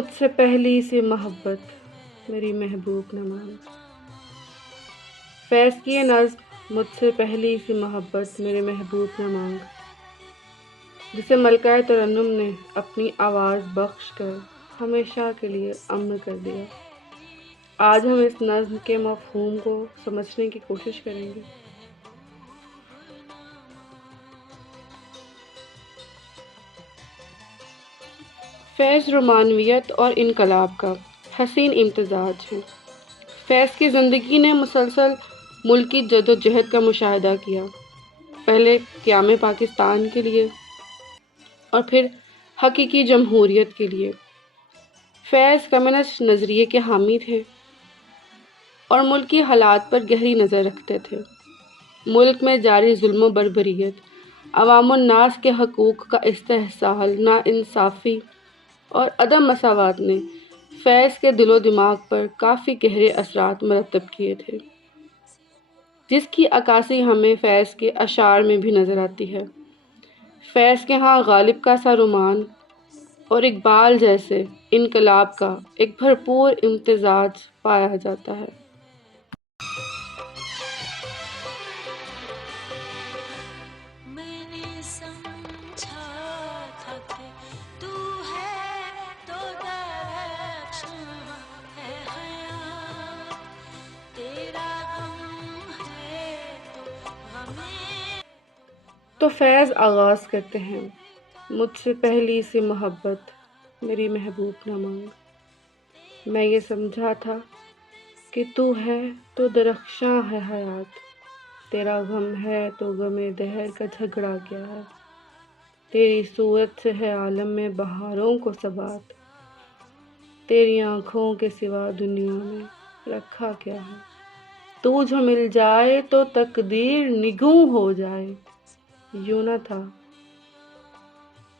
مجھ سے پہلی سی محبت میری محبوب نہ مانگ۔ فیض کی یہ نظم مجھ سے پہلی سی محبت میرے محبوب نہ مانگ، جسے ملکہ ترنم نے اپنی آواز بخش کر ہمیشہ کے لیے امر کر دیا۔ آج ہم اس نظم کے مفہوم کو سمجھنے کی کوشش کریں گے۔ فیض رومانویت اور انقلاب کا حسین امتزاج ہے۔ فیض کی زندگی نے مسلسل ملکی جد و جہد کا مشاہدہ کیا، پہلے قیام پاکستان کے لیے اور پھر حقیقی جمہوریت کے لیے۔ فیض کمیونسٹ نظریے کے حامی تھے اور ملکی حالات پر گہری نظر رکھتے تھے۔ ملک میں جاری ظلم و بربریت، عوام الناس کے حقوق کا استحصال، ناانصافی اور عدم مساوات نے فیض کے دل و دماغ پر کافی گہرے اثرات مرتب کیے تھے، جس کی عکاسی ہمیں فیض کے اشعار میں بھی نظر آتی ہے۔ فیض کے ہاں غالب کا سا رومان اور اقبال جیسے انقلاب کا ایک بھرپور امتزاج پایا جاتا ہے۔ تو فیض آغاز کرتے ہیں، مجھ سے پہلی سی محبت میری محبوب نہ مانگ۔ میں یہ سمجھا تھا کہ تو ہے تو درخشاں ہے حیات، تیرا غم ہے تو غم دہر کا جھگڑا کیا ہے، تیری صورت سے ہے عالم میں بہاروں کو ثبات، تیری آنکھوں کے سوا دنیا میں رکھا کیا ہے، تو جو مل جائے تو تقدیر نگوں ہو جائے، یوں نہ تھا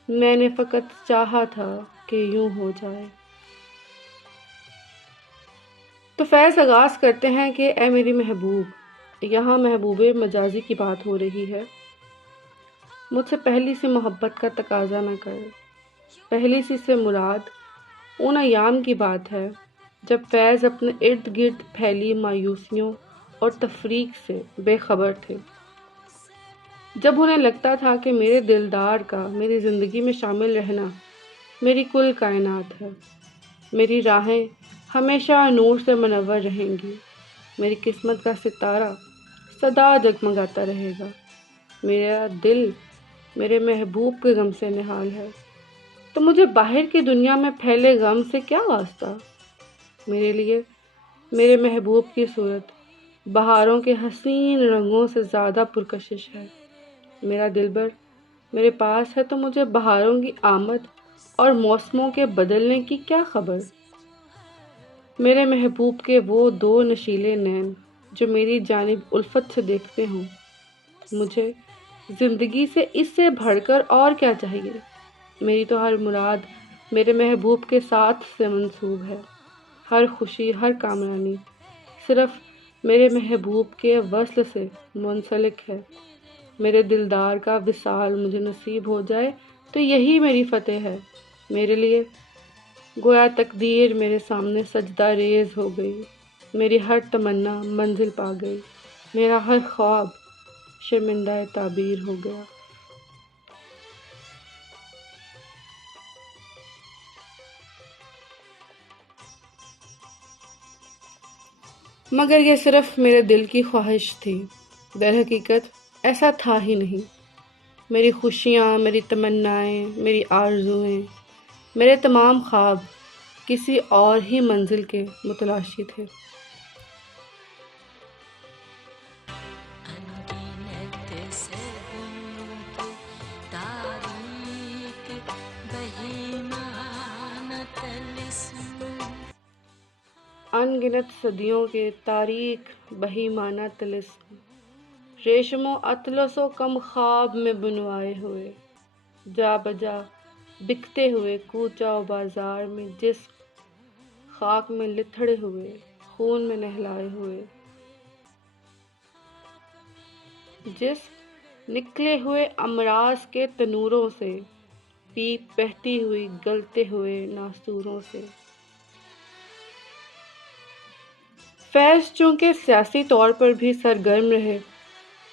میں نے فقط چاہا تھا کہ یوں ہو جائے۔ تو فیض آغاز کرتے ہیں کہ اے میری محبوب، یہاں محبوب مجازی کی بات ہو رہی ہے۔ مجھ سے پہلی سی محبت کا تقاضا نہ کر۔ پہلی سی سے مراد ان ایام کی بات ہے جب فیض اپنے ارد گرد پھیلی مایوسیوں اور تفریق سے بے خبر تھے، جب انہیں لگتا تھا کہ میرے دلدار کا میری زندگی میں شامل رہنا میری کل کائنات ہے، میری راہیں ہمیشہ نور سے منور رہیں گی، میری قسمت کا ستارہ سدا جگمگاتا رہے گا، میرا دل میرے محبوب کے غم سے نہال ہے، تو مجھے باہر کی دنیا میں پھیلے غم سے کیا واسطہ؟ میرے لیے میرے محبوب کی صورت بہاروں کے حسین رنگوں سے زیادہ پرکشش ہے۔ میرا دلبر میرے پاس ہے تو مجھے بہاروں کی آمد اور موسموں کے بدلنے کی کیا خبر؟ میرے محبوب کے وہ دو نشیلے نین جو میری جانب الفت سے دیکھتے ہوں، مجھے زندگی سے اس سے بڑھ کر اور کیا چاہیے؟ میری تو ہر مراد میرے محبوب کے ساتھ سے منسوب ہے، ہر خوشی، ہر کامرانی صرف میرے محبوب کے وصل سے منسلک ہے۔ میرے دلدار کا وصال مجھے نصیب ہو جائے تو یہی میری فتح ہے۔ میرے لیے گویا تقدیر میرے سامنے سجدہ ریز ہو گئی، میری ہر تمنا منزل پا گئی، میرا ہر خواب شرمندہ تعبیر ہو گیا۔ مگر یہ صرف میرے دل کی خواہش تھی، در حقیقت ایسا تھا ہی نہیں۔ میری خوشیاں، میری تمنائیں، میری آرزوئیں، میرے تمام خواب کسی اور ہی منزل کے متلاشی تھے۔ ان گنت صدیوں کے تاریک بہیمانہ طلسم، ریشم و اطلس و کم خواب میں بنوائے ہوئے، جا بجا بکتے ہوئے کوچہ و بازار میں جسم، خاک میں لتھڑے ہوئے، خون میں نہلائے ہوئے جسم، نکلے ہوئے امراض کے تنوروں سے پیپ بہتی ہوئی گلتے ہوئے ناسوروں سے۔ فیض چونکہ سیاسی طور پر بھی سرگرم رہے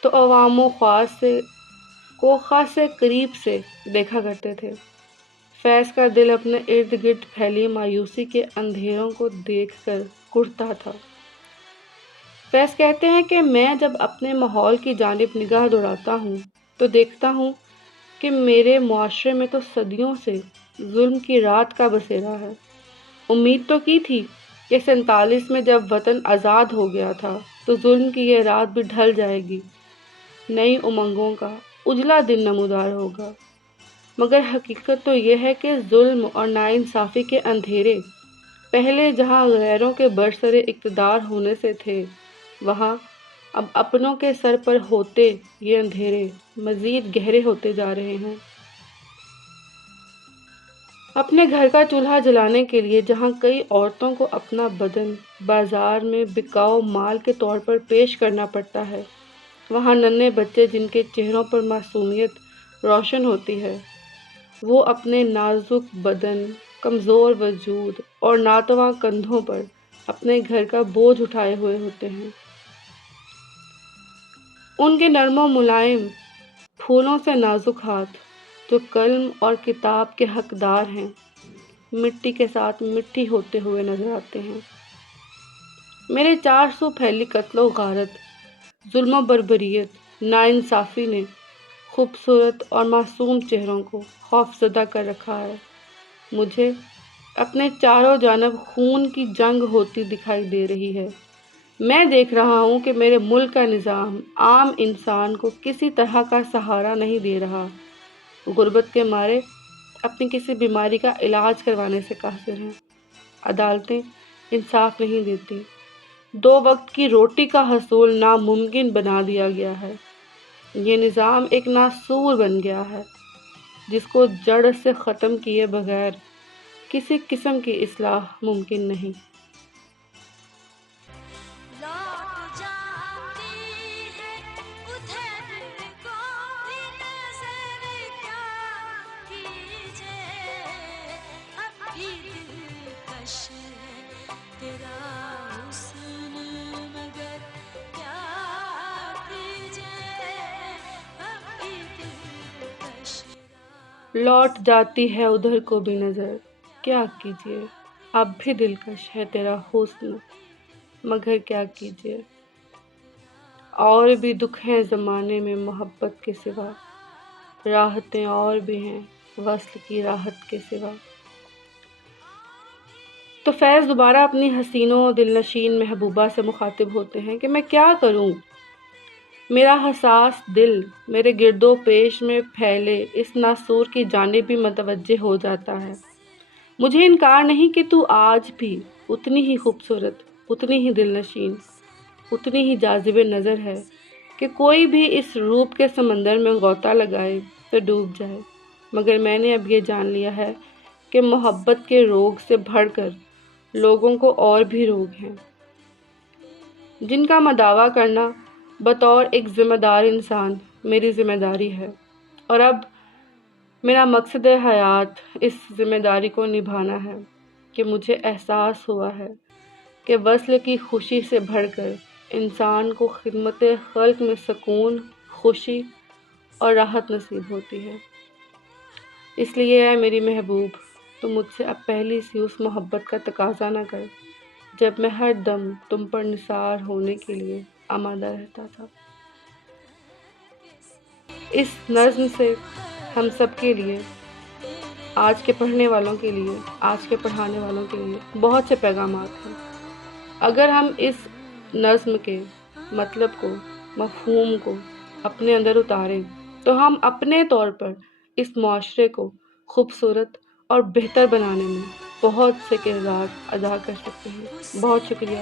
تو عوام و خاص کو خاصے قریب سے دیکھا کرتے تھے۔ فیض کا دل اپنے ارد گرد پھیلی مایوسی کے اندھیروں کو دیکھ کر کڑتا تھا۔ فیض کہتے ہیں کہ میں جب اپنے ماحول کی جانب نگاہ دوڑاتا ہوں تو دیکھتا ہوں کہ میرے معاشرے میں تو صدیوں سے ظلم کی رات کا بسیرا ہے۔ امید تو کی تھی کہ 47 میں جب وطن آزاد ہو گیا تھا تو ظلم کی یہ رات بھی ڈھل جائے گی، نئی امنگوں کا اجلا دن نمودار ہوگا، مگر حقیقت تو یہ ہے کہ ظلم اور ناانصافی کے اندھیرے پہلے جہاں غیروں کے برسر اقتدار ہونے سے تھے، وہاں اب اپنوں کے سر پر ہوتے یہ اندھیرے مزید گہرے ہوتے جا رہے ہیں۔ اپنے گھر کا چولہا جلانے کے لیے جہاں کئی عورتوں کو اپنا بدن بازار میں بکاؤ مال کے طور پر پیش کرنا پڑتا ہے، وہاں ننھے بچے جن کے چہروں پر معصومیت روشن ہوتی ہے، وہ اپنے نازک بدن، کمزور وجود اور ناتواں کندھوں پر اپنے گھر کا بوجھ اٹھائے ہوئے ہوتے ہیں۔ ان کے نرم و ملائم پھولوں سے نازک ہاتھ جو قلم اور کتاب کے حقدار ہیں، مٹی کے ساتھ مٹی ہوتے ہوئے نظر آتے ہیں۔ میرے 400 پھیلی قتل و غارت، ظلم و بربریت، ناانصافی نے خوبصورت اور معصوم چہروں کو خوفزدہ کر رکھا ہے۔ مجھے اپنے چاروں جانب خون کی جنگ ہوتی دکھائی دے رہی ہے۔ میں دیکھ رہا ہوں کہ میرے ملک کا نظام عام انسان کو کسی طرح کا سہارا نہیں دے رہا، غربت کے مارے اپنی کسی بیماری کا علاج کروانے سے قاصر ہیں، عدالتیں انصاف نہیں دیتی، 2 وقت کی روٹی کا حصول ناممکن بنا دیا گیا ہے۔ یہ نظام ایک ناسور بن گیا ہے جس کو جڑ سے ختم کیے بغیر کسی قسم کی اصلاح ممکن نہیں۔ لوٹ جاتی ہے ادھر کو بھی نظر کیا کیجیے، اب بھی دلکش ہے تیرا حسن مگر کیا کیجیے، اب بھی دلکش لوٹ جاتی ہے ادھر کو بھی نظر کیا کیجیے، اب بھی دلکش ہے تیرا حسن مگر کیا کیجیے۔ اور بھی دکھ ہیں زمانے میں محبت کے سوا، راحتیں اور بھی ہیں وصل کی راحت کے سوا۔ تو فیض دوبارہ اپنی حسین و دلنشین محبوبہ سے مخاطب ہوتے ہیں کہ میں کیا کروں، میرا حساس دل میرے گرد و پیش میں پھیلے اس ناسور کی جانب بھی متوجہ ہو جاتا ہے۔ مجھے انکار نہیں کہ تو آج بھی اتنی ہی خوبصورت، اتنی ہی دلنشین، اتنی ہی جاذب نظر ہے کہ کوئی بھی اس روپ کے سمندر میں غوطہ لگائے تو ڈوب جائے، مگر میں نے اب یہ جان لیا ہے کہ محبت کے روگ سے بڑھ کر لوگوں کو اور بھی روگ ہیں جن کا مداوع کرنا بطور ایک ذمہ دار انسان میری ذمہ داری ہے، اور اب میرا مقصد حیات اس ذمہ داری کو نبھانا ہے کہ مجھے احساس ہوا ہے کہ وصل کی خوشی سے بڑھ کر انسان کو خدمت خلق میں سکون، خوشی اور راحت نصیب ہوتی ہے۔ اس لیے اے میری محبوب، تو مجھ سے اب پہلی سی اس محبت کا تقاضا نہ کر جب میں ہر دم تم پر نثار ہونے کے لیے آمادہ رہتا تھا۔ اس نظم سے ہم سب کے لیے، آج کے پڑھنے والوں کے لیے، آج کے پڑھانے والوں کے لیے بہت سے پیغامات ہیں۔ اگر ہم اس نظم کے مطلب کو، مفہوم کو اپنے اندر اتاریں تو ہم اپنے طور پر اس معاشرے کو خوبصورت اور بہتر بنانے میں بہت سے کردار ادا کر سکتے ہیں۔ بہت شکریہ۔